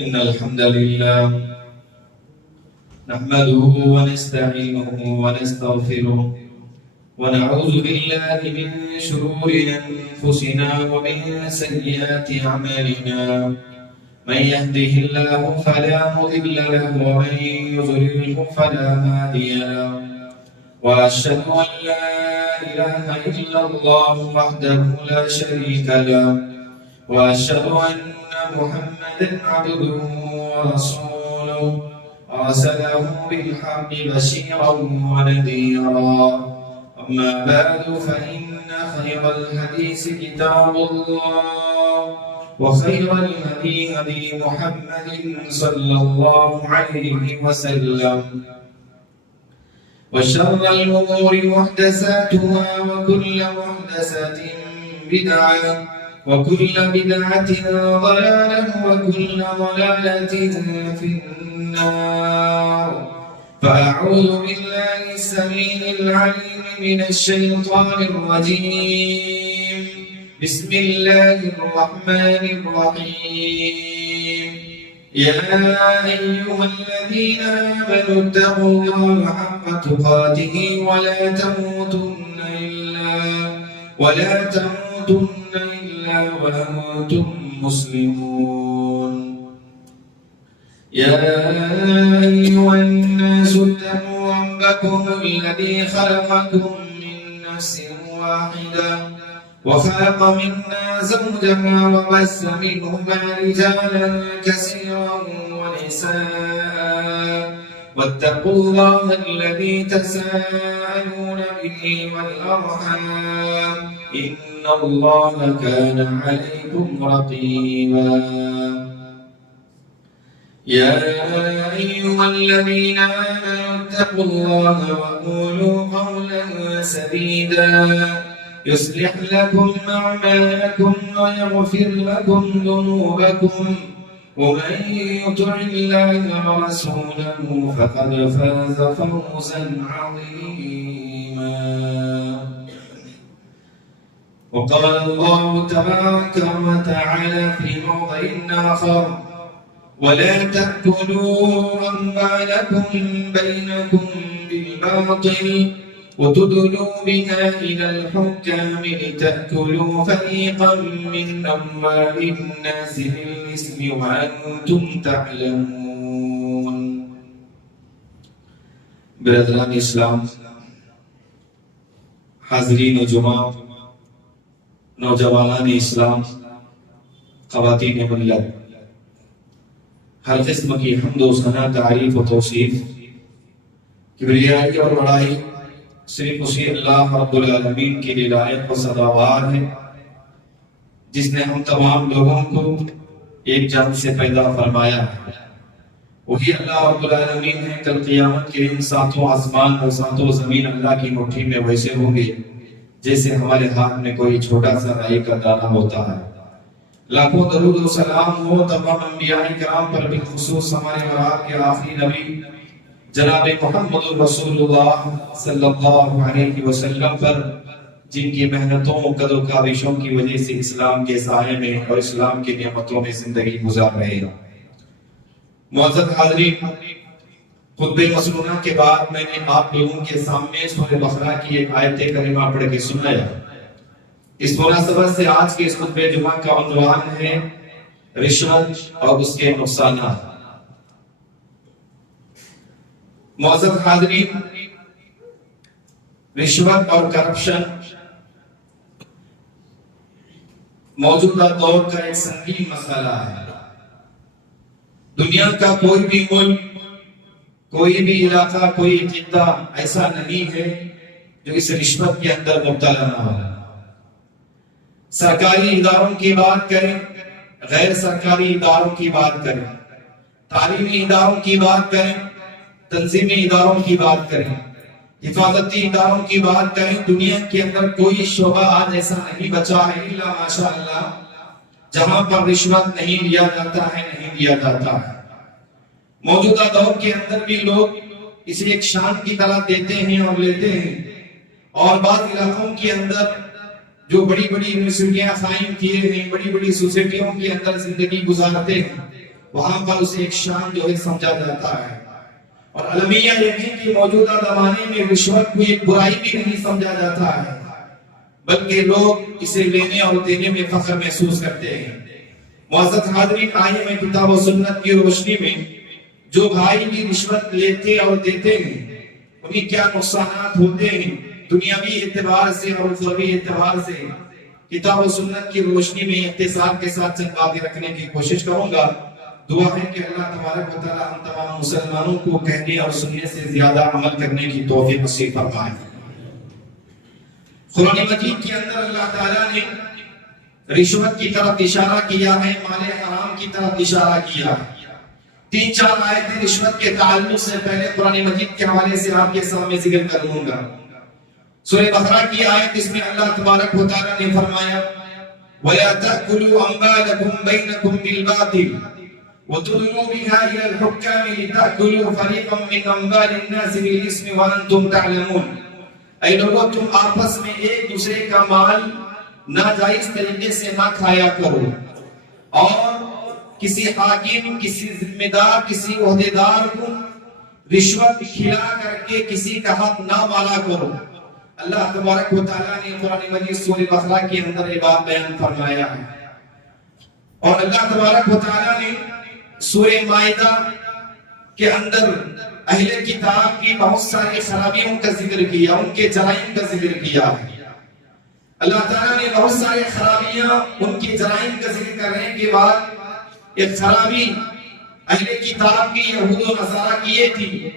إن الحمد لله نحمده ونستعينه ونستغفره ونعوذ بالله من شرور أنفسنا ومن سيئات أعمالنا. من يهده الله فلا مضل له ومن يضلله فلا هادي له. وأشهد أن لا إله إلا الله وحده لا شريك له وأشهد أن محمدا عبده ورسوله أرسله بالحق بشيرا ونذيرا. أما بعد فإن خير الحديث كتاب الله وخير الهدي هدي محمد صلى الله عليه وسلم وشر الأمور محدثاتها وكل محدثة بدعة وكل بدعة ضلالة وكل ضلالة في النار. فأعوذ بالله السميع العليم من الشيطان الرجيم. بسم الله الرحمن الرحيم. يا أيها الذين آمنوا اتقوا الله حق تقاته ولا تموتن إلا وأنتم مسلمون. يا أيها الناس اتقوا ربكم الذي خلقكم من نفس واحدة وخلق منها زوجها وبث منهما رجالا كثيرا ونساء واتقوا الله الذي تساءلون به والأرحام إن الله كان عليكم رقيبا. يا أيها الذين آمنوا اتقوا الله وقولوا قولا سديدا يصلح لكم أعمالكم ويغفر لكم ذنوبكم ومن يطع الله ورسوله فقد فاز فوزا عظيما. وقال الله تبارك وتعالى في موضع آخر: ولا تأكلوا أموالكم بينكم بالباطل وتدلوا بها إلى الحكام لتأكلوا فريقا من أموال الناس بالإثم وأنتم تعلمون. برادران اسلام، حاضرین جمعہ، نوجوانان اسلام، خواتین ملت، ہر قسم کی حمد و ثنا، تعریف و توصیف، کبریائی اور بڑائی صرف اسی اللہ رب العالمین کے لیے لائق و سزاوار ہے جس نے ہم تمام لوگوں کو ایک جان سے پیدا فرمایا ہے۔ وہی اللہ رب العالمین ہے۔ کل قیامت کے دن ساتوں آسمان اور ساتوں زمین اللہ کی مٹھی میں ویسے ہوں گے جیسے ہمارے ہاتھ میں کوئی چھوٹا سا رائی کا دانہ ہوتا ہے۔ لاکھوں درود و سلام ہو تمام انبیاء کرام پر، بالخصوص ہمارے اور آپ کے آخری نبی جناب محمد رسول اللہ صلی اللہ علیہ وسلم پر، جن کی محنتوں قدر و کاوشوں کی وجہ سے اسلام کے سائے میں اور اسلام کی نعمتوں میں زندگی گزار رہے ہیں۔ معزز حاضرین، خطبہ مسنونہ کے بعد میں نے آپ لوگوں کے سامنے سورہ بقرہ کی ایک آیت کریمہ پڑھ کے سنایا۔ اس مناسبت سے آج کے اس خطبہ جمعہ کا عنوان ہے رشوت اور اس کے نقصانات۔ معزز حاضرین، رشوت اور کرپشن موجودہ دور کا ایک سنگین مسئلہ ہے۔ دنیا کا کوئی بھی ملک، کوئی بھی علاقہ، کوئی خطہ ایسا نہیں ہے جو اس رشوت کے اندر مبتلا نہ ہو۔ سرکاری اداروں کی بات کریں، غیر سرکاری اداروں کی بات کریں، تعلیمی اداروں کی بات کریں، تنظیمی اداروں کی بات کریں، حفاظتی اداروں کی بات کریں، دنیا کے اندر کوئی شعبہ آج ایسا نہیں بچا ہے الا ماشاءاللہ جہاں پر رشوت نہیں لیا جاتا ہے، نہیں دیا جاتا ہے۔ موجودہ دور کے اندر بھی لوگ اسے ایک شان کی طرح دیتے ہیں اور لیتے ہیں، اور بعض علاقوں کے اندر جو بڑی بڑی یونیورسٹیاں قائم کیے ہیں، بڑی بڑی سوسائٹیوں کے اندر زندگی گزارتے ہیں، وہاں پر اسے ایک شان جو ہے سمجھا جاتا ہے۔ اور المیہ یہ ہے کہ موجودہ زمانے میں رشوت کو ایک برائی بھی نہیں سمجھا جاتا ہے، بلکہ لوگ اسے لینے اور دینے میں فخر محسوس کرتے ہیں۔ معزز حاضرین، آئیے میں کتاب و سنت کی روشنی میں جو بھائی بھی رشوت لیتے اور دیتے ہیں انہیں کیا نقصانات ہوتے ہیں دنیاوی اعتبار سے اور اخروی اعتبار سے، کتاب و سنت کی روشنی میں اختصار کے ساتھ چند باتیں رکھنے کی کوشش کروں گا۔ دعا ہے کہ اللہ تبارک و تعالی ہم تمام مسلمانوں کو کہنے اور سننے سے زیادہ عمل کرنے کی توفیق نصیب فرمائے۔ قرآن مجید کے اندر اللہ تعالیٰ نے رشوت کی طرف اشارہ کیا ہے، مال حرام کی طرف اشارہ کیا ہے۔ 3-4 آیتیں رشوت کے تعلق سے پہلے قرآن مجید کے حوالے سے آپ کے سامنے ذکر کروں گا۔ سورہ بقرہ کی آیت اس میں اللہ تبارک و تعالیٰ نے فرمایا وَلَا تَأْكُلُوا أَمْوَالَكُمْ بَيْنَكُمْ بِالْبَاطِلِ وَتُدْلُوا بِهَا إِلَى الْحُكَّامِ لِتَأْكُلُوا فَرِيقًا مِّنْ أَمْوَالِ النَّاسِ بِالْإِثْمِ وَأَنْتُمْ تَعْلَمُونَ۔ اے لوگوں، تم آپس میں ایک دوسرے کا مال ناجائز طریقے سے نہ کھایا کرو، اور کسی حاکم، کسی ذمہ دار، کسی عہدیدار کو رشوت کھلا کر کے کسی کا حق نہ مالا کرو۔ اللہ تبارک و تعالیٰ نے قرآن مجید سورہ بقرہ کے اندر یہ بات بیان فرمایا ہے، اور اللہ تبارک و تعالیٰ نے سورہ مائدہ کے اندر اہل کتاب کی بہت ساری خرابیوں کا ذکر کیا، ان کے جرائم کا ذکر کیا ہے۔ اللہ تعالیٰ نے بہت ساری خرابیاں، ان کے جرائم کا ذکر کرنے کے بعد ایک خرابی اہل کتاب کی یہود و نصارہ کی یہ تھی،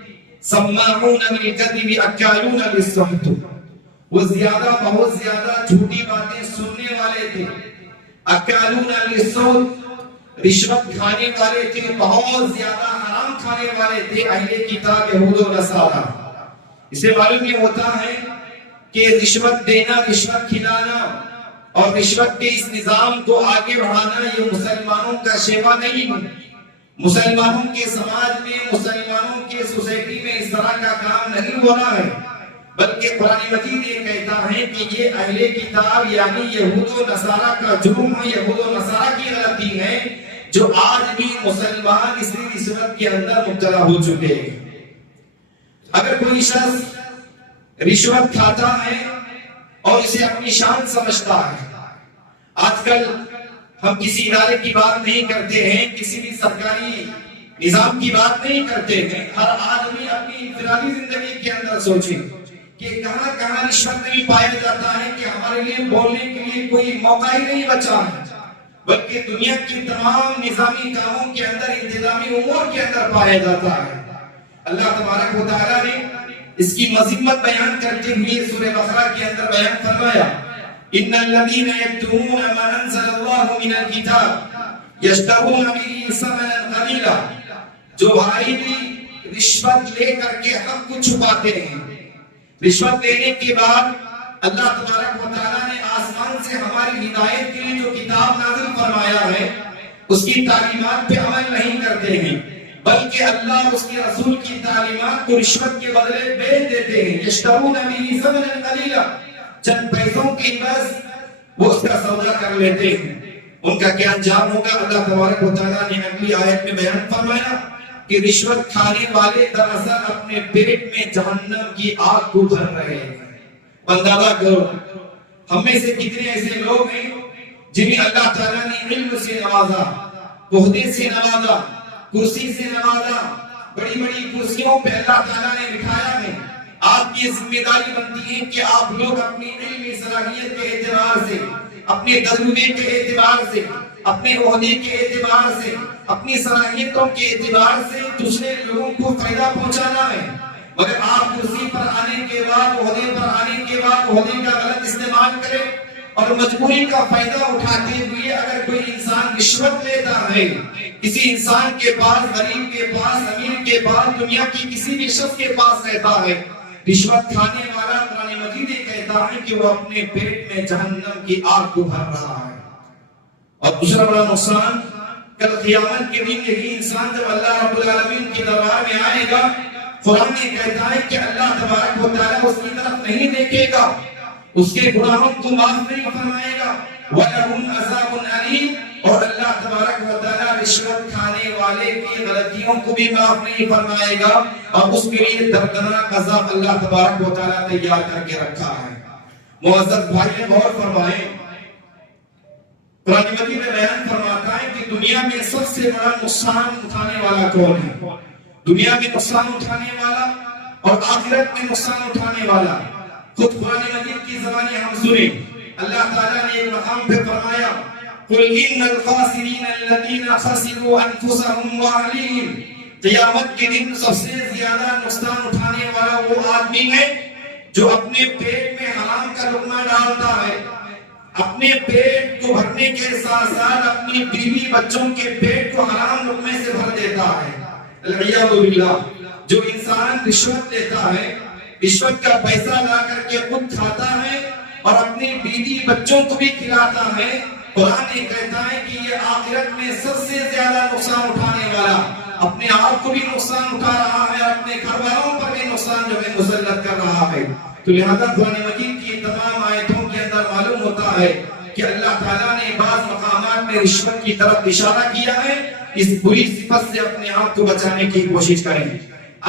سماعون للکذب اکالون للسحت، وہ بہت زیادہ جھوٹی باتیں سننے والے تھے۔ اکالون للسحت، رشوت کھانے والے تھے، بہت زیادہ حرام کھانے والے تھے اہل کتاب یہود و نصارہ۔ اسے معلوم یہ ہوتا ہے کہ رشوت دینا، رشوت کھلانا اور رشوت کے اس نظام کو آگے بڑھانا یہ مسلمانوں کا شیوا نہیں ہے۔ مسلمانوں کے سماج میں، مسلمانوں کے سوسائٹی میں اس طرح کا کام نہیں ہو رہا ہے، بلکہ قرآن مجید یہ کہتا ہے کہ یہ اہل کتاب یعنی یہود و نصارہ کا جرم ہے، یہود و نصارہ کی غلطی ہے، جو آج بھی مسلمان اسی رشوت کے اندر مبتلا ہو چکے ہیں۔ اگر کوئی شخص رشوت کھاتا ہے اور اسے اپنی شان سمجھتا ہے، آج کل ہم کسی ادارے کی بات نہیں کرتے ہیں، کسی بھی سرکاری نظام کی بات نہیں کرتے ہیں، ہر آدمی اپنی انفرادی زندگی کے اندر سوچے کہ کہاں کہاں رشوت نہیں پایا جاتا ہے کہ ہمارے لیے بولنے کے لیے کوئی موقع ہی نہیں بچا ہے، بلکہ دنیا کی تمام نظامی کاموں کے اندر، انتظامی امور کے اندر پایا جاتا ہے۔ اللہ تبارک و تعالیٰ نے اس کی مذمت بیان کرتے ہوئے سورہ بقرہ کے اندر بیان فرمایا ان الذين يكتمون ما انزل الله من الكتاب يشترون به ثمنا قليلا، جو بھائی بھی رشوت لے کر کے حق کو چھپاتے ہیں، رشوت لینے کے بعد اللہ تبارک و تعالیٰ نے آسمان سے ہماری ہدایت کے لیے جو کتاب نازل فرمایا ہے اس کی تعلیمات پہ عمل نہیں کرتے ہیں، بلکہ اللہ اس کے رسول کی تعلیمات کو رشوت کے بدلے بیچ دیتے ہیں۔ یشترون به ثمنا قلیلا، چند پیسوں کی بس وہ اس کا سودا کر لیتے ہیں۔ ان کا کیا انجام ہوگا؟ اللہ تبارک و تعالیٰ نے اگلی آیت میں بیان فرمایا کہ رشوت کھانے والے دراصل اپنے پیٹ میں جہنم کی آگ کو بھر رہے ہیں۔ اندازہ کرو ہم میں سے کتنے ایسے لوگ ہیں جنہیں اللہ تعالیٰ نے علم سے نوازا، عہدے سے نوازا، کرسی سے نوازا، بڑی بڑی کرسیوں پہ اللہ تعالیٰ نے بٹھایا ہے۔ آپ کی ذمہ داری بنتی ہے کہ آپ لوگ اپنی علمی صلاحیت کے اعتبار سے، اپنے تجربے کے اعتبار سے، اپنے عہدے کے اعتبار سے، اپنی صلاحیتوں کے اعتبار سے دوسرے لوگوں کو فائدہ پہنچانا ہے، مگر آپ کرسی پر آنے کے بعد، عہدے پر آنے کے بعد عہدے کا غلط استعمال کریں اور مجبوری کا فائدہ اٹھاتے ہوئے اگر کوئی انسان رشوت لیتا ہے، کسی انسان کے پاس، غریب کے پاس، امیر کے پاس، دنیا کی کسی بھی شخص کے پاس رہتا ہے، رشوت کھانے والا قرآن مجید یہ کہتا ہے کہ وہ اپنے پیٹ میں جہنم کی آگ کو بھر رہا ہے۔ اور دوسرا بڑا نقصان، کل قیامت کے دن یہی انسان جب اللہ رب العالمین کے دربار میں آئے گا، قرآن نے کہتا ہے کہ اللہ تبارک و تعالیٰ اس کی طرف نہیں دیکھے گا، اس کے گناہوں کو معاف نہیں فرمائے گا، وَلَهُمْ عَذَابٌ أَلِيمٌ، اور اللہ تبارک و تعالیٰ رشوت کھانے والے کی غلطیوں کو بھی معاف نہیں فرمائے گا، اور اس کے لیے دردناک عذاب اللہ تبارک و تعالیٰ تیار کر کے رکھا ہے۔ معزز بھائی غور فرمائیں، قرآن مجید میں بیان فرماتا ہے کہ دنیا میں سب سے بڑا نقصان اٹھانے والا کون ہے؟ دنیا میں نقصان اٹھانے والا اور آخرت میں نقصان اٹھانے والا خود قرآن مجید کی زبانی ہم سنیں۔ اللہ تعالیٰ نے ایک مقام پہ فرمایا قُلْ إِنَّ الْخَاسِرِينَ الَّذِينَ خَسِرُوا أَنفُسَهُمْ وَأَهْلِيهِمْ، قیامت کے دن سب سے زیادہ نقصان اٹھانے والا وہ آدمی ہے جو اپنے پیٹ میں حرام کا لقمہ ڈالتا ہے، اپنے پیٹ کو بھرنے کے ساتھ ساتھ اپنی بیوی بچوں کے پیٹ کو حرام لقمے سے بھر دیتا ہے۔ العیاذ باللہ، جو انسان رشوت لیتا ہے، رشوت کا پیسہ لا کر کے خود کھاتا ہے اور اپنی بیوی بچوں کو بھی کھلاتا ہے، قرآن یہ کہتا ہے کہ یہ آخرت میں سب سے زیادہ نقصان اٹھانے والا اپنے آپ کو بھی نقصان اٹھا رہا ہے، اپنے گھر والوں پر بھی نقصان جو ہے مسلط کر رہا ہے۔ تو لہذا قرآن مجید کی تمام آیتوں کے اندر معلوم ہوتا ہے کہ اللہ تعالیٰ نے بعض مقامات میں رشوت کی طرف اشارہ کیا ہے، اس بری صفت سے اپنے آپ کو بچانے کی کوشش کریں۔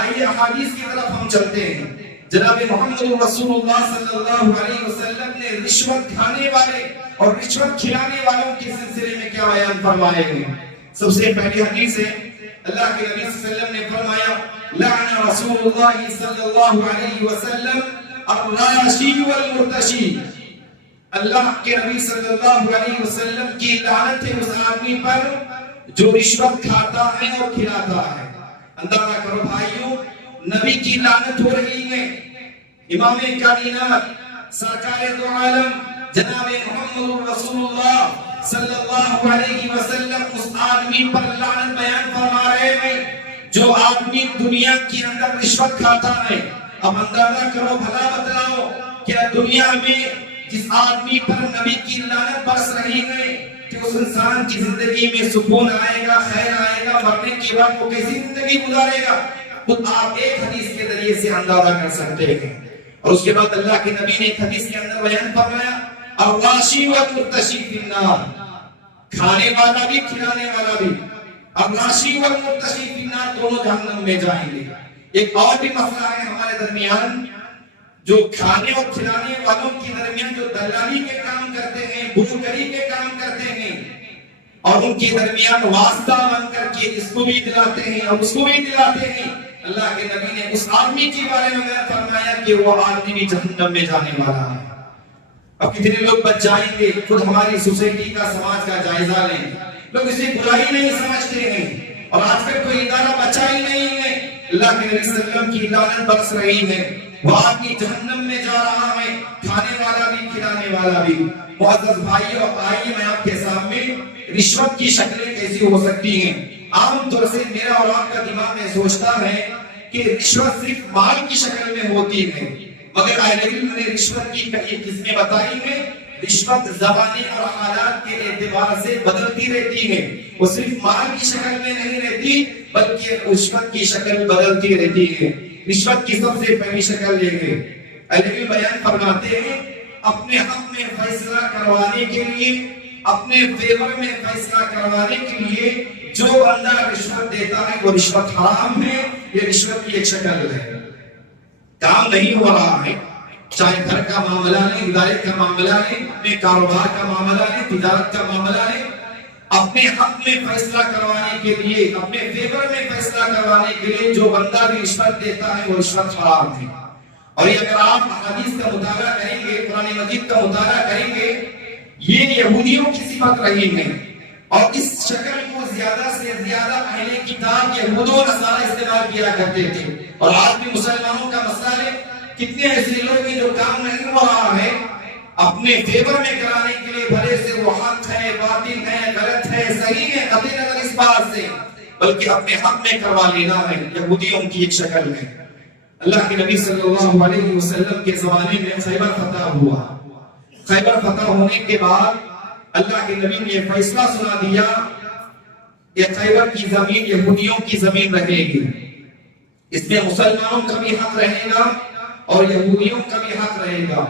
آئیے احادیث کی طرف ہم چلتے ہیں۔ جناب محمد رسول اللہ صلی اللہ علیہ وسلم نے رشوت کھانے والے اور رشوت کھلانے والوں کے سلسلے میں کیا بیان فرمائے ہیں؟ سب سے پہلی حدیث ہے، اللہ کے نبی صلی اللہ علیہ وسلم نے فرمایا لعن رسول اللہ صلی اللہ علیہ وسلم الراشی والمرتشی، اللہ کے نبی صلی اللہ علیہ وسلم کی لعنت ہے اس آدمی پر جو رشوت کھاتا ہے اور کھلاتا ہے۔ اندازہ کرو بھائیوں، نبی کی لعنت ہو رہی ہے، امام کائنات سرکار دو عالم جناب محمد رسول اللہ صلی اللہ علیہ وسلم اس آدمی پر لعنت بیان فرما رہے ہیں جو آدمی دنیا کے اندر رشوت کھاتا ہے۔ اب اندازہ کرو، بھلا بتلاؤ، کیا دنیا میں جس آدمی پر نبی کی لعنت برس رہی ہے کہ اس انسان کی زندگی میں سکون آئے گا، خیر آئے گا، مرنے کے بعد وہ کیسی زندگی گزارے گا؟ خود آپ ایک حدیث کے ذریعے سے اندازہ کر سکتے ہیں۔ اور اس کے بعد اللہ کے نبی نے ایک حدیث کے اندر بیان فرمایا الراشی والمرتشی فی النار، کھانے والا بھی کھلانے والا بھی، الراشی والمرتشی فی النار، دونوں جہنم میں جائیں گے۔ ایک اور بھی مسئلہ ہے ہمارے درمیان، جو کھانے اور کھلانے والوں کے درمیان جو دلالی کے کام کرتے ہیں، بروکری کے کام کرتے ہیں اور ان کے درمیان واسطہ بن کر کے اس کو بھی دلاتے ہیں اور اس کو بھی دلاتے ہیں، اللہ کے نبی نے اس آدمی کے بارے میں فرمایا کہ وہ آدمی بھی جہنم میں جانے والا ہے۔ اب کتنے لوگ بچ جائیں گے؟ خود ہماری سوسائٹی کا، سماج کا جائزہ لیں، لوگ اسے برائی نہیں سمجھتے ہیں اور آج کل کوئی ادارہ بچا ہی نہیں ہے۔ اللہ کے نبی صلی اللہ علیہ وسلم کی لعنت برس رہی ہے، وہ آدمی جہنم میں جا رہا ہے، کھانے والا بھی کھلانے والا بھی۔ معزز بھائیو، آئیے میں آپ کے سامنے رشوت کی شکلیں کیسی ہو سکتی ہیں۔ عام طور سے میرا اور آپ کا دماغ میں سوچتا ہے کہ رشوت صرف مال کی شکل میں ہوتی ہے، مگر اہل علم نے رشوت کی کئی قسمیں بتائی ہیں۔ رشوت زمانے اور حالات کے اعتبار سے بدلتی رہتی ہے، وہ صرف مال کی شکل میں نہیں رہتی بلکہ رشوت کی شکل بدلتی رہتی ہے۔ رشوت کی سب سے پہلی شکل یہ ہے، اہل علم بیان فرماتے ہیں اپنے حق میں فیصلہ کروانے کے لیے، اپنے فیور میں فیصلہ کروانے کے لیے جو بندہ رشوت دیتا ہے وہ رشوت حرام ہے، یہ رشوت کی ایک شکل ہے۔ کام نہیں ہو رہا ہے، چاہے گھر کا معاملہ ہے، ادارے کا معاملہ ہے، اپنے کاروبار کا معاملہ ہے، تجارت کا معاملہ ہے، اپنے حق میں فیصلہ کروانے کے لیے، اپنے فیور میں فیصلہ کروانے کے لیے جو بندہ بھی رشوت دیتا ہے وہ رشوت حرام ہے۔ اور یہ اگر آپ حدیث کا مطالعہ کریں گے، قرآن مجید کا مطالعہ کریں گے، یہ یہودیوں کی صفت رہی ہے اور اس شکل کو زیادہ سے زیادہ اہل کتاب یہود و نصارہ استعمال کیا کرتے تھے۔ اور آج بھی مسلمانوں کا مسئلہ ہے، کتنے ایسے لوگ ہیں جو کام نہیں ہو رہا ہے، اپنے فیور میں کرانے کے لیے بھلے سے وہ حق ہے، باطل ہے، غلط ہے، صحیح ہے، قطعی نظر اس بات سے، بلکہ اپنے حق میں کروا لینا ہے، یہودیوں کی ایک شکل ہے۔ اللہ کے نبی صلی اللہ علیہ وسلم کے زمانے میں خیبر فتح ہوا۔ خیبر فتح ہونے کے بعد اللہ کے نبی نے فیصلہ سنا دیا کہ خیبر کی زمین یہودیوں کی زمین رہے گی، اس میں مسلمانوں کا بھی حق رہے گا اور یہودیوں کا بھی حق رہے گا۔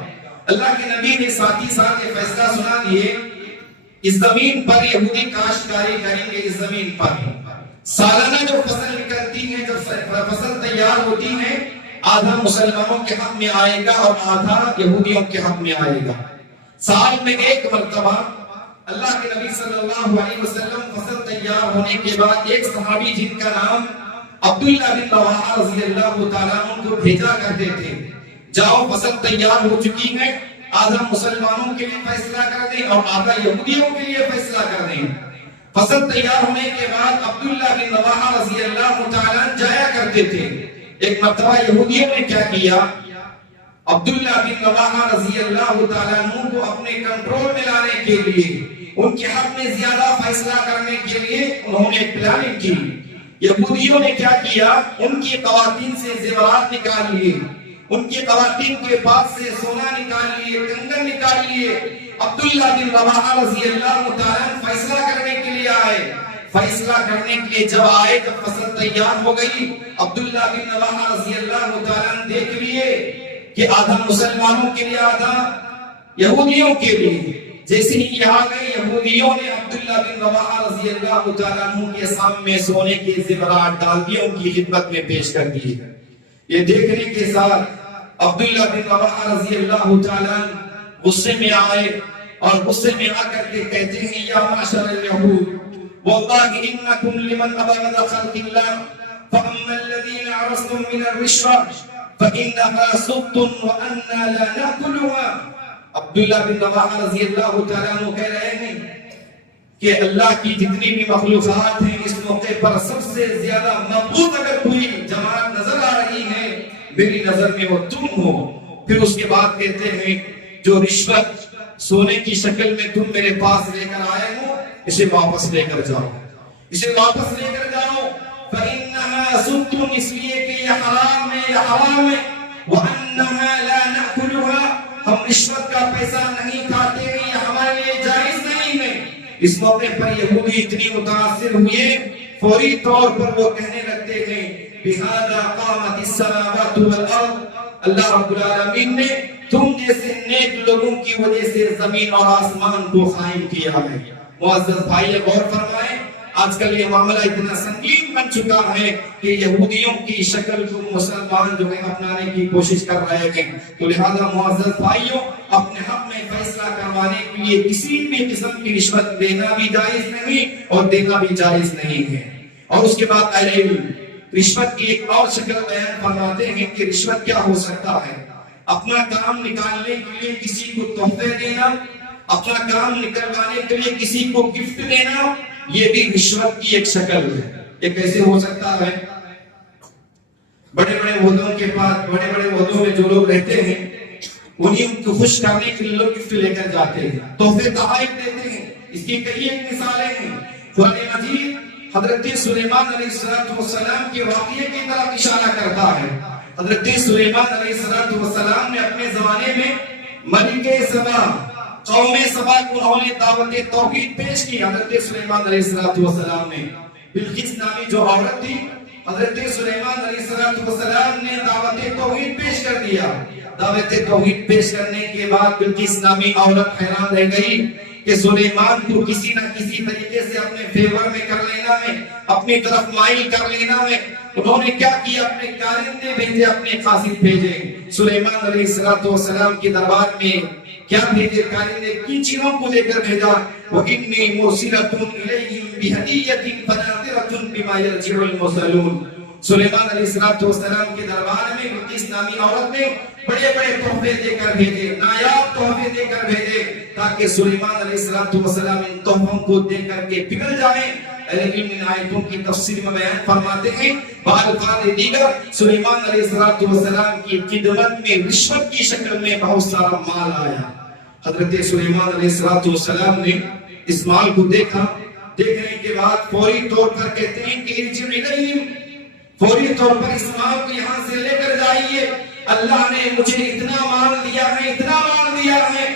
اللہ کے نبی نے ساتھ ہی ساتھ یہ فیصلہ سنا دیے اس زمین پر یہودی کاشتکاری کریں گے، اس زمین پر سالانہ جو فصل نکلتی ہے، جب فصل تیار ہوتی ہے، آدھا مسلمانوں کے حق میں آئے گا اور آدھا یہودیوں کے حق میں آئے گا۔ سال میں ایک مرتبہ اللہ کے نبی صلی اللہ علیہ وسلم فصل تیار ہونے کے بعد ایک صحابی جن کا نام عبداللہ بن رواحہ رضی اللہ تعالیٰ عنہ کو بھیجا کرتے تھے، جاؤ فصل تیار ہو چکی ہے، آدھا مسلمانوں کے لیے فیصلہ کر دیں اور آدھا یہودیوں کے لیے فیصلہ کر دیں۔ فصل تیار ہونے کے بعد عبداللہ بن رواحہ رضی اللہ تعالیٰ عنہ جایا کرتے تھے۔ ایک مرتبہ یہودیوں نے کیا کیا، عبداللہ بن رواحہ رضی اللہ تعالیٰ عنہ کو اپنے کنٹرول میں لانے کے لیے، ان کے حق میں زیادہ فیصلہ کرنے کے لیے انہوں نے پلاننگ کی۔ یہودیوں نے کیا کیا، ان کی خواتین سے زیورات نکال لیے، ان کی خواتین کے پاس سے سونا نکال لیے، کنگن نکال لیے۔ عبداللہ بن رواحہ رضی اللہ تعالیٰ عنہ فیصلہ کرنے کے لیے آئے۔ فیصلہ کرنے کے لیے جب آئے، جب فصل تیار ہو گئی، عبداللہ بن رواحہ رضی اللہ تعالیٰ عنہ دیکھ لیے کہ آدھا مسلمانوں کے لیے، آدھا یہودیوں کے لیے۔ جیسے ہی یہاں گئے، یہودیوں نے عبداللہ بن رواحہ رضی اللہ تعالیٰ عنہ کے سامنے سونے کے زیورات ڈال دیے، ان کی خدمت میں پیش کر دیے۔ یہ دیکھنے کے ساتھ عبداللہ بن رواحہ رضی اللہ تعالیٰ عنہ غصے میں آئے اور غصے میں آ کر کے کہتے ہیں، یا معاشر الیہود واللہ انکم لمن ابغض خلق اللہ فاما الذین عرضتم من الرشوہ فانها سخط وانا لا ناکلها۔ عبداللہ بن رواحہ رضی اللہ تعالیٰ عنہ کہہ رہے ہیں کہ اللہ کی جتنی بھی مخلوقات ہیں، اس موقع پر سب سے زیادہ مقبول اگر کوئی جماعت نظر آ رہی ہے، میری نظر میں وہ تم ہو۔ پھر اس کے بعد کہتے ہیں، جو رشوت سونے کی شکل میں تم میرے پاس لے کر آئے ہو، اسے واپس لے کر جاؤ، اسے واپس لے کر جاؤ۔ فَإِنَّهَا سُبْتٌ، اس لیے کہ یہ حرام ہے، یہ حرام ہے۔ وَأَنَّهَا لَا نَأْكُلُهَا، ہم رشوت کا پیسہ نہیں کھاتے ہیں، یہ ہمارے لیے جائز نہیں ہے۔ اس موقع پر یہودی اتنی متاثر ہوئے، فوری طور پر وہ کہنے لگتے ہیں، بِهَذَا قَامَتِ السَّمَاوَاتُ وَالْأَرْضُ، اللہ رب العالمین نے تم جیسے نیک لوگوں کی وجہ سے زمین اور آسمان کو قائم کیا ہے۔ معزز بھائی غور فرمائیں، آج کل یہ معاملہ اتنا سنگین بن چکا ہے کہ یہودیوں کی شکل کو مسلمان جو ہے اپنانے کی کوشش کر رہے ہیں۔ تو لہذا معزز بھائیوں، اپنے حق میں فیصلہ کروانے کے لیے کسی بھی قسم کی رشوت دینا بھی جائز نہیں اور دینا بھی جائز نہیں ہے۔ اور اس کے بعد اہل علم رشوت کی ایک اور شکل بیان فرماتے ہیں کہ رشوت کیا ہو سکتا ہے۔ اپنا کام نکالنے کے لیے کسی کو تحفے دینا، اپنا کام نکلوانے کے لیے کسی کو گفٹ دینا، یہ بھی رشوت کی ایک شکل ہے۔ یہ کیسے ہو سکتا ہے؟ بڑے بڑے عہدوں کے پاس، بڑے بڑے عہدوں میں جو لوگ رہتے ہیں، انہیں ان کو خوش کرنے کے لیے لوگ گفٹ لے کر جاتے ہیں، تحفے تحائف دیتے ہیں۔ اس کی کئی ایک مثالیں ہیں۔ قرآن مجید حضرت سلیمان علیہ السلام کے واقعے کی طرف اشارہ کرتا ہے۔ حضرت سلیمان علیہ السلام نے اپنے زمانے میں ملک سبا، قوم سبا کو انہوں نے دعوت توحید پیش کی۔ حضرت سلیمان علیہ السلام نے بلقیس نامی جو عورت تھی، حضرت سلیمان علیہ السلام نے دعوت توحید پیش کر دیا۔ دعوت توحید پیش کرنے کے بعد بلقیس نامی عورت حیران رہ گئی کہ سلیمان کو کسی نہ کسی طریقے سے اپنے فیور میں کر لینا ہے، اپنی طرف مائل کر لینا ہے۔ انہوں نے کیا کیا؟ اپنے کارندے بھیجے، اپنے قاصد بھیجے۔ سلیمان علیہ السلام کے دربار میں کیا بھیجے؟ کارندے کن چیزوں کو لے کر بھیجا؟ وَإِنِّي مُرْسِلَةٌ إِلَيْهِمْ بِهَدِيَّةٍ فَنَاظِرَةٌ بِمَا يَرْجِعُ الْمُرْسَلُونَ۔ سلیمان علیہ السلام کے دربار میں بلقیس نامی عورت نے بڑے بڑے تحفے دے کر بھیجے، نایاب تحفے دے کر بھیجے، تاکہ سلیمان علیہ السلام ان تحفوں کو دے کر کے پگھل جائیں۔ اہل علم ان آیتوں کی تفسیر میں بیان فرماتے ہیں، بہالفاظ دیگر سلیمان علیہ السلام کی خدمت میں رشوت کی شکل میں بہت سارا مال آیا۔ حضرت سلیمان علیہ السلام نے اس مال کو دیکھا، دیکھنے کے بعد فوری طور پر کہتے ہیں کہ ارجع الیہم، فوری طور پر اس مال کو یہاں سے لے کر جائیے، اللہ نے مجھے اتنا مال دیا ہے، اتنا مال دیا ہے،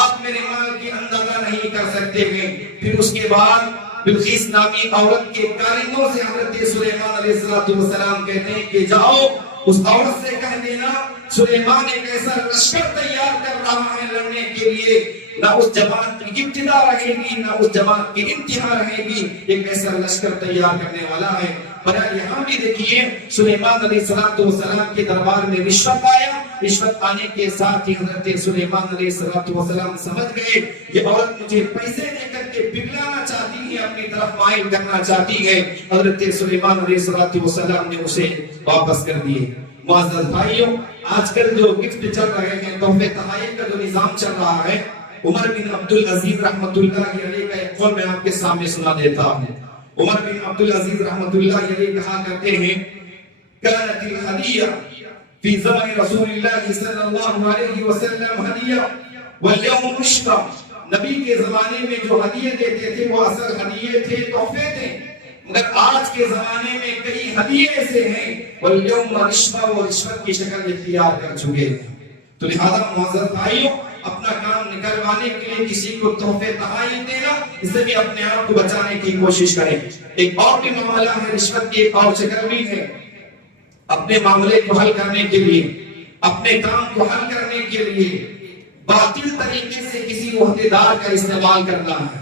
آپ میرے مال کی اندازہ نہیں کر سکتے ہیں۔ پھر اس کے بعد بلقیس نامی عورت کے کارندوں سے حضرت سلیمان علیہ السلام کہتے ہیں کہ جاؤ اس عورت سے کہہ دینا سلیمان ایک ایسا لشکر تیار کر رہا ہے لڑنے کے کے لیے نہ اس جماعت کی ابتدا رہے گی نہ اس جماعت کی انتہا رہے گی، ایک ایسا لشکر تیار کرنے والا ہے۔ بہرحال یہاں بھی دیکھیے سلیمان علیہ السلام کے دربار میں رشوت آیا، رشوت آنے کے ساتھ ہی حضرت سلیمان علیہ السلام سمجھ گئے یہ عورت مجھے پیسے دے کر کے پگلانا چاہتی ہے، اپنی طرف مائل کرنا چاہتی ہے۔ حضرت سلیمان علیہ السلام نے اسے واپس کر دیے۔ معزز بھائیوں، آج کل جو گفٹ چل رہے ہیں، تحفے تحائف کا جو نظام چل رہا ہے، عمر بن عبدالعزیز رحمۃ اللہ علیہ کا ایک قول میں آپ کے سامنے سنا دیتا ہوں۔ عمر بن عبدالعزیز رحمۃ اللہ علیہ کہا کرتے ہیں كانت الهدية في زمن رسول الله صلی اللہ علیہ وسلم ہدیہ واليوم رشوہ، نبی کے زمانے میں جو ہدیے دیتے تھے وہ اصل ہدیے تھے، تحفے تھے، مگر آج کے زمانے میں کئی ہدیے ایسے ہیں واليوم رشوہ، وہ رشوت کی شکل اختیار کر چکے ہیں۔ تو لہذا معزز بھائیوں، اپنا کام نکلوانے کے لیے کسی کو تحفے تحائف دینا، اس سے بھی اپنے آپ کو بچانے کی کوشش کریں۔ ایک اور بھی معاملہ ہے، رشوت کی ایک اور شکل بھی ہے۔ اپنے معاملے کو حل کرنے کے لیے، اپنے کام کو حل کرنے کے لیے باطل طریقے سے کسی عہدیدار کا استعمال کرنا ہے،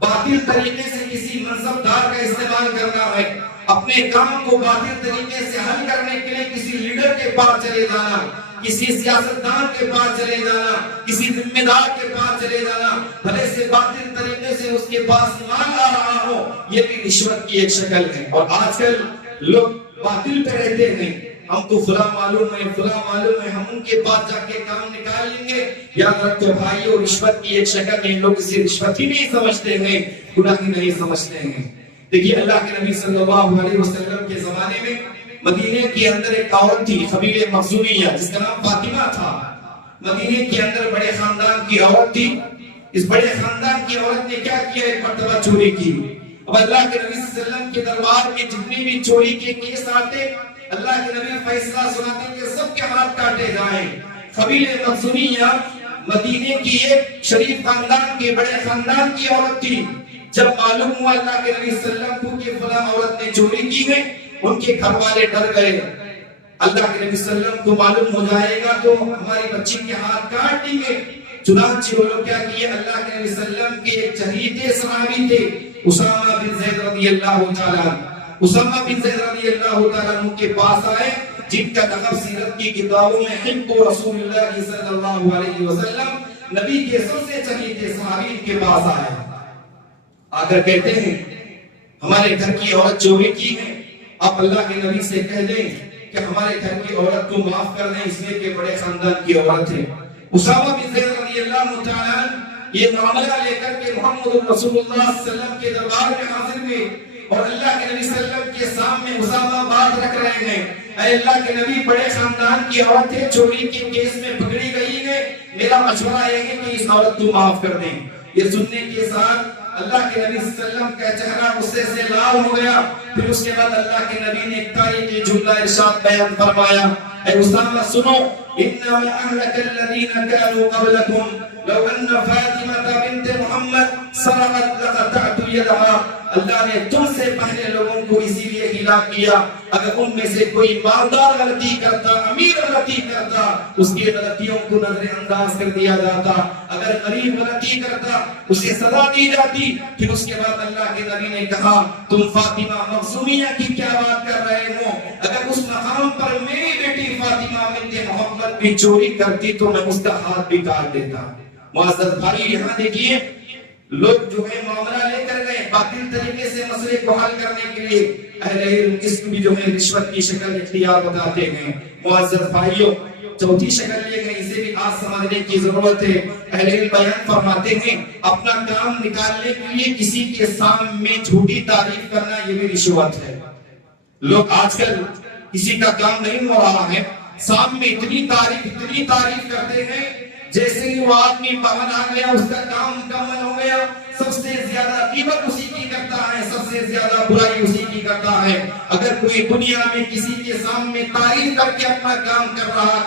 باطل طریقے سے کسی منصبدار کا استعمال کرنا ہے، اپنے کام کو باطل طریقے سے حل کرنے کے لیے کسی لیڈر کے پاس چلے جانا، کسی سیاستدان کے پاس چلے جانا، کسی ذمہ دار کے پاس چلے جانا، بھلے سے باطل طریقے سے اس کے پاس مال آ رہا ہو، یہ بھی رشوت کی ایک شکل ہے۔ اور آج کل لوگ باطل پہ رہتے ہیں، ہم کو فلاں معلوم ہے، فلاں معلوم ہے، ہم ان کے پاس جا کے کام نکال لیں گے۔ یاد رکھو بھائیو، رشوت کی ایک شکل ہے، لوگ اسے رشوت ہی نہیں سمجھتے ہیں، گناہ ہی نہیں سمجھتے ہیں۔ دیکھیے اللہ کے نبی صلی اللہ علیہ وسلم کے زمانے میں مدینے کے اندر ایک عورت تھی، قبیلہ مخزومیہ، جس کا نام فاطمہ تھا۔ مدینے کے اندر بڑے خاندان کی عورت تھی۔ اس بڑے خاندان کی عورت نے کیا کیا؟ ایک مرتبہ چوری کی۔ اب اللہ کے نبی صلی اللہ علیہ وسلم کے دربار میں جتنی بھی چوری کے کیس آتے، اللہ کے نبی فیصلہ سناتے کہ سب کے ہاتھ کاٹے جائیں۔ قبیلہ مخزومیہ مدینے کی ایک شریف خاندان کے بڑے خاندان کی عورت تھی۔ جب معلوم ہوا اللہ کے نبی صلی اللہ علیہ وسلم کو کہ فلاں عورت نے چوری کی ہے، ان کے گھر والے ڈر گئے۔ اللہ کے نبی صلی اللہ علیہ وسلم کو معلوم ہو جائے گا تو ہماری بچی کے ہاتھ کاٹ دیں گے۔ چنانچہ وہ لوگ کیا کیے، اللہ کے نبی صلی اللہ علیہ وسلم کے ایک چہیتے صحابی تھے، اسامہ بن زید رضی اللہ تعالیٰ، اسامہ بن زید رضی اللہ تعالیٰ ان کے پاس آئے، جن کا لقب سیرت کی کتابوں میں حب رسول اللہ صلی اللہ علیہ وسلم، نبی کے سب سے چہیتے صحابی کے پاس آئے۔ آ کر کہتے ہیں ہمارے گھر کی عورت چوری کی ہے، آپ اللہ کے نبی سے کہہ دیں کہ ہمارے گھر کی عورت کو معاف کر دیں، اس لیے کہ بڑے خاندان کی عورت ہے۔ اسامہ بن زید رضی اللہ تعالیٰ یہ معاملہ لے کر کے محمد رسول اللہ صلی اللہ علیہ وسلم کے دربار میں حاضر ہوئے، اور اللہ کے نبی صلی اللہ علیہ وسلم کے سامنے اسامہ بات رکھ رہے ہیں، اے اللہ کے نبی، بڑے خاندان کی عورت ہے، چوری کے کیس میں پکڑی گئی ہے، میرا مشورہ یہ ہے کہ اس عورت کو معاف کر دیں۔ یہ سننے کے ساتھ اللہ کے نبی صلی اللہ علیہ وسلم کا چہرہ غصے سے لال ہو گیا۔ پھر اس کے بعد اللہ کے نبی نے ایک تاریخی جملہ ارشاد بیان فرمایا، اے اسامہ سنو، انما اهلك الذين كانوا قبلكم لو ان فاطمة بنت محمد سرقت لقطعت يدها، اللہ نے تم سے پہلے لوگوں کو اسی لیے ہلاک کیا، اگر ان میں سے کوئی مالدار غلطی کرتا، امیر غلطی کرتا، اس کی غلطیوں کو نظر انداز کر دیا جاتا، اگر غریب غلطی کرتا اسے سزا دی جاتی۔ پھر اس کے بعد اللہ کے نبی نے کہا، تم فاطمہ مخزومیہ کی کیا بات کر رہے ہو؟ اگر اس مقام پر میری بیٹی فاطمہ بنت محمد بھی چوری کرتی تو میں اس کا ہاتھ بھی کاٹ دیتا۔ معزز بھائی، یہاں دیکھیے لوگ جو ہے معاملہ لے کر گئے باطل طریقے سے مسئلے کو حل کرنے کے لیے، اہل علم اس کو بھی جو ہے رشوت کی شکل اختیار بتاتے ہیں۔ معزز بھائیوں، چوتھی شکل لے گئے، اسے بھی آج سمجھنے کی ضرورت ہے۔ اہل علم بیان فرماتے ہیں اپنا کام نکالنے کے لیے کسی کے سامنے جھوٹی تعریف کرنا، یہ بھی رشوت ہے۔ لوگ آج کل کسی کا کام نہیں ہو رہا ہے، سامنے اتنی تعریف کرتے ہیں جیسے ہی وہ آدمی باہر آ گیا اس کا کام مکمل ہو گیا، سب سے زیادہ قیمت اسی کی کرتا ہے، سب سے زیادہ برائی اسی کی کرتا ہے۔ اگر کوئی دنیا میں کسی کے سامنے تعریف کر کے اپنا کام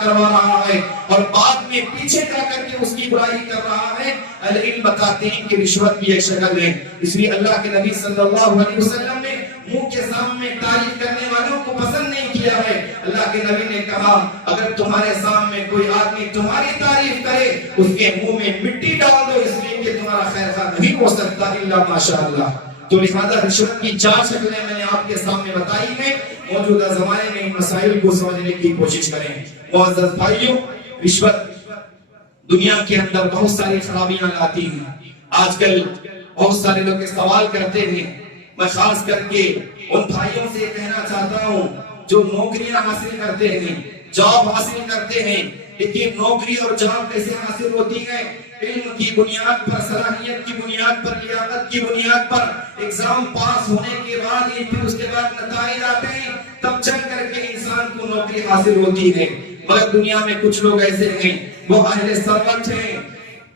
کروا رہا ہے اور بعد میں پیچھے جا کر کے اس کی برائی کر رہا ہے، اہل علم بتاتے ہیں کہ رشوت بھی ایک شکل ہے۔ اس لیے اللہ کے نبی صلی اللہ علیہ وسلم نے منہ کے سامنے تعریف کرنے والوں کو پسند نہیں کیا ہے۔ اللہ کے نبی نے کہا اگر تمہارے سامنے کوئی آدمی تمہاری تعریف کرے اس کے منہ میں مٹی ڈال دو، اس لیے کہ تمہارا خیر خواہ نہیں ہو سکتا الا ماشاءاللہ۔ تو لہذا رشوت کی 4 شکلیں میں نے آپ کے سامنے بتائی ہیں۔ موجودہ زمانے میں ان مسائل کو سمجھنے کی کوشش کریں۔ معزز بھائیوں، رشوت دنیا کے اندر بہت ساری خرابیاں لاتی ہیں۔ آج کل بہت سارے لوگ سوال کرتے ہیں، میں خاص کر کے ان بھائیوں سے کہنا چاہتا ہوں جو نوکریاں حاصل کرتے ہیں، جاب حاصل کرتے ہیں، لیکن نوکری اور جاب کیسے حاصل ہوتی ہے؟ علم کی بنیاد پر، صلاحیت کی بنیاد پر، لیاقت کی بنیاد پر، ایگزام پاس ہونے کے بعد ہی پھر اس کے بعد نتائج آتے ہیں، تب چل کر کے انسان کو نوکری حاصل ہوتی ہے۔ مگر دنیا میں کچھ لوگ ایسے ہیں، وہ اہل ثروت ہیں،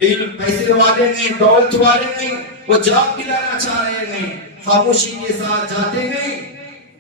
علم پیسے والے ہیں، دولت والے ہیں، وہ جاب دلانا چاہ رہے ہیں، خاموشی کے ساتھ جاتے ہیں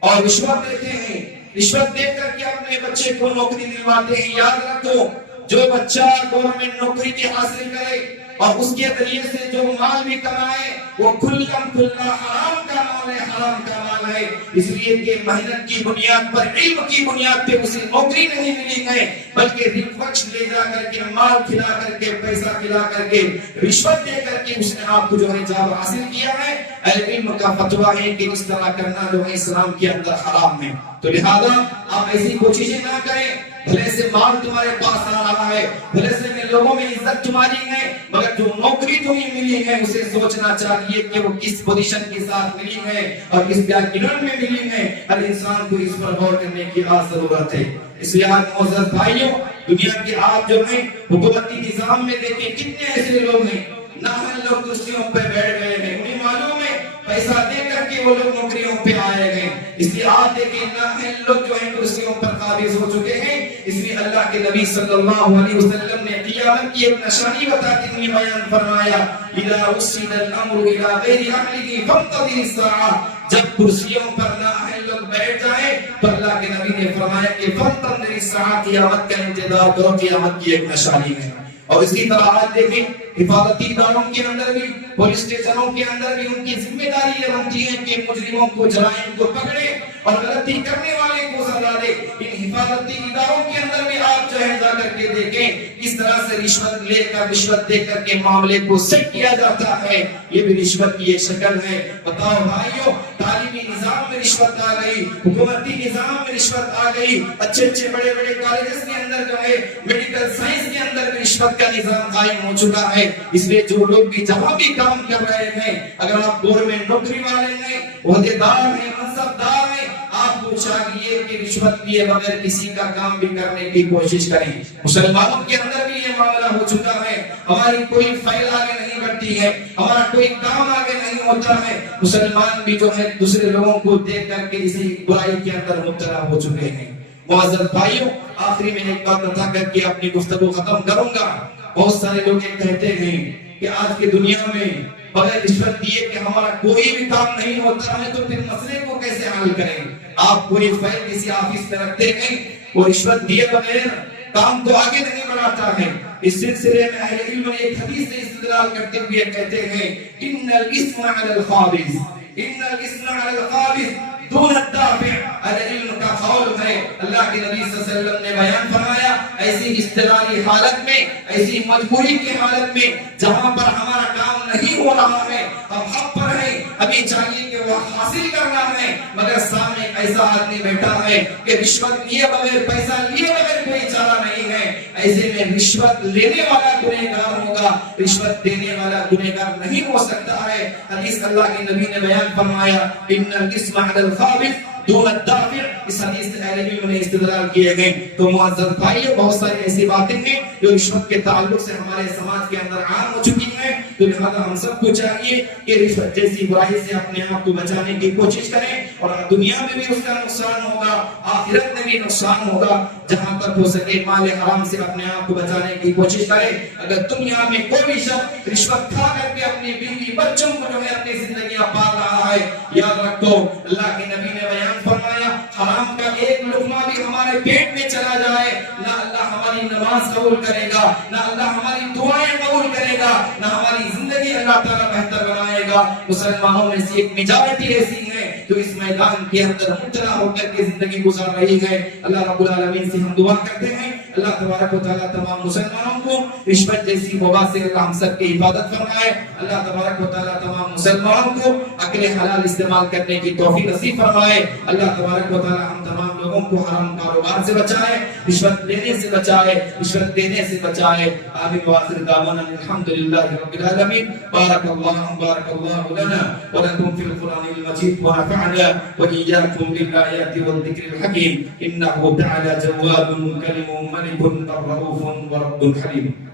اور رشوت دیتے ہیں، رشوت دے کر کے اپنے بچے کو نوکری دلواتے ہیں۔ یاد رکھو، جو بچہ گورنمنٹ نوکری کی حاصل کرے اور اس کے ذریعے سے جو مال بھی کمائے وہ کھلا حرام کا مال ہے، حرام کا مال ہے، اس لیے کہ محنت کی بنیاد پر، علم کی بنیاد پہ اسے نوکری نہیں ملی ہے، بلکہ رشوت لے جا کر کے، مال کھلا کر کے، پیسہ کھلا کر کے، رشوت دے کر کے اس نے آپ کو جو ہے جاب حاصل کیا ہے۔ اہل علم کا فتویٰ ہے کہ اس طرح کرنا جو ہے اسلام کے اندر حرام ہے۔ تو لہذا آپ ایسی کوششیں نہ کریں، بھلے سے مال تمہارے پاس آ رہا ہے، بھلے سے لوگوں میں عزت تمہاری ہے، مگر جو نوکری تمہیں ملی ہے اسے سوچنا چاہیے کہ وہ کس پوزیشن کے ساتھ ملی ہے اور کس بیکگراؤنڈ میں ملی ہے۔ ہر انسان کو اس پر غور کرنے کی ضرورت ہے۔ اس لیے آج معزز بھائیوں، دنیا کے آپ جو ہیں حکومتی نظام میں دیکھیں کتنے ایسے لوگ ہیں، نااہل لوگ کرسیوں پہ بیٹھ گئے ہیں، انہیں معلوم ہے پیسہ دے کر کے وہ لوگ نوکریوں پہ آئے ہیں، اس لیے آپ دیکھیں نااہل لوگ جو ہیں کرسیوں پر قابض ہو چکے ہیں۔ اس لیے اللہ کے نبی صلی اللہ علیہ وسلم نے قیامت کی ایک نشانی بتاتے ہوئے بیان فرمایا، اذا وصل الامر الى غیر اہلہ فانتظر الساعہ، جب کرسیوں پر نااہل لوگ بیٹھ جائیں تو اللہ کے نبی نے فرمایا کہ فانتظر الساعہ، قیامت کا انتظار کرو، قیامت کی ایک نشانی ہے۔ اور اسی طرح آج دیکھیں حفاظتی اداروں کے اندر بھی، پولیس اسٹیشنوں کے اندر بھی ان کی ذمہ داری یہ بنتی ہے کہ مجرموں کو، جرائم کو پکڑے اور غلطی کرنے والے کو سزا دے۔ ان حفاظتی اداروں کے اندر بھی آپ جو ہے جا کر کے دیکھیں کس طرح سے رشوت لے کر، رشوت دے کر کے معاملے کو سیٹ کیا جاتا ہے، یہ بھی رشوت کی ایک شکل ہے۔ بتاؤ بھائیوں، تعلیمی نظام میں رشوت آ گئی، حکومتی نظام میں رشوت آ گئی، اچھے اچھے بڑے بڑے کالجز کے اندر جو ہے میڈیکل سائنس کے اندر بھی رشوت کا نظام قائم ہو چکا ہے۔ اس لیے جو لوگ بھی جہاں بھی کام کر رہے ہیں، اگر آپ گورنمنٹ نوکری والے ہیں، عہدیدار ہیں، منصبدار ہیں، آپ کو چاہیے کہ رشوت لیے بغیر کسی کا کام بھی کرنے کی کوشش کریں۔ مسلمانوں کے اندر بھی یہ معاملہ ہو چکا ہے، ہماری کوئی فائل آگے نہیں بڑھتی ہے، ہمارا کوئی کام آگے نہیں ہوتا ہے، مسلمان بھی جو ہے دوسرے لوگوں کو دیکھ کر کے اسی برائی کے اندر مبتلا ہو چکے ہیں۔ معزز بھائیوں، آخری میں ایک بات بتا کر کے اپنی گفتگو ختم کروں گا۔ بہت سارے لوگ یہ کہتے ہیں کہ آج کی دنیا میں بغیر رشوت دیے کہ ہمارا کوئی بھی کام نہیں ہوتا ہے، تو پھر مسئلے کو کیسے حل کریں؟ آپ کوئی فائل کسی آفس میں رکھتے ہیں، وہ رشوت دیے بغیر کام تو آگے نہیں بڑھاتا ہے۔ اس سلسلے میں اہل علم ایک حدیث سے استدلال کرتے ہوئے کہتے ہیں، ان الاسم علی الخابز، ان الاسم علی الخابز دون الدافع۔ اہل علم کا قول ہے، اللہ کے نبی صلی اللہ علیہ وسلم نے بیان فرمایا، ایسی اضطراری حالت میں، ایسی مجبوری کی حالت میں جہاں پر ہمارا کام نہیں ہو رہا ہے، ہم حق پر ہیں، ہمیں چاہیے کہ وہ حاصل کرنا ہے، مگر سامنے ایسا آدمی بیٹھا ہے کہ رشوت لیے بغیر، پیسہ لیے بغیر کوئی چارہ نہیں ہے، ایسے میں رشوت لینے والا گنہگار ہوگا، رشوت دینے والا گنہگار نہیں ہو سکتا ہے۔ حدیث اللہ کے نبی نے بیان فرمایا، ان الاسم علی الخابز دون الدافع۔ اس حدیث سے اہل علم نے استدلال کیے گئے۔ تو معزز بھائیو، بہت ساری ایسی باتیں ہیں جو رشوت کے تعلق سے ہمارے سماج کے اندر عام ہو چکی ہیں، تو لہذا ہم سب کو چاہیے کہ رشوت جیسی برائی سے اپنے آپ کو بچانے کی کوشش کریں، اور دنیا میں بھی اس کا نقصان ہوگا، آخرت میں بھی نقصان ہوگا۔ جہاں تک ہو سکے مال حرام سے اپنے آپ کو بچانے کی کوشش کریں۔ اگر دنیا میں کوئی بھی شخص رشوت کھا کر کے اپنی بیوی بچوں کو جو ہے اپنی زندگیاں پال رہا ہے، یاد رکھو اللہ کے نبی نے بیان فرمایا، حرام کا ایک لقمہ بھی ہمارے پیٹ میں چلا جائے، نہ اللہ ہماری نماز قبول کرے گا، نہ اللہ ہماری دعائیں قبول کرے گا، نہ ہماری زندگی اللہ تعالیٰ بہتر بنائے گا۔ مسلمانوں میں سے ایک میجارٹی ایسی ہے جو اس میدان کے اندر مبتلا ہو کر کے زندگی گزار رہی ہے، اللہ رب العالمین سے ہم دعا کرتے ہیں اللہ تبارک و تعالیٰ تمام مسلمانوں کو رشوت جیسی وبا سے اللہ ہم سب کی حفاظت فرمائے، اللہ تبارک و تعالیٰ تمام مسلمانوں کو عقل حلال استعمال کرنے کی توفیق نصیب فرمائے، اللہ تبارک و تعالیٰ ہم تمام لوگوں کو حرام کاروبار سے بچائے، رشوت لینے سے بچائے، رشوت دینے سے بچائے، آمین وآخر دعوانا الحمدللہ رب العالمین۔ بارک اللہ لنا ولکم فی القرآن المجید ونفعنا وإياكم بالآیات والذکر الحکیم، انہ تعالی جواد کریم ملک رؤوف ورب حلیم۔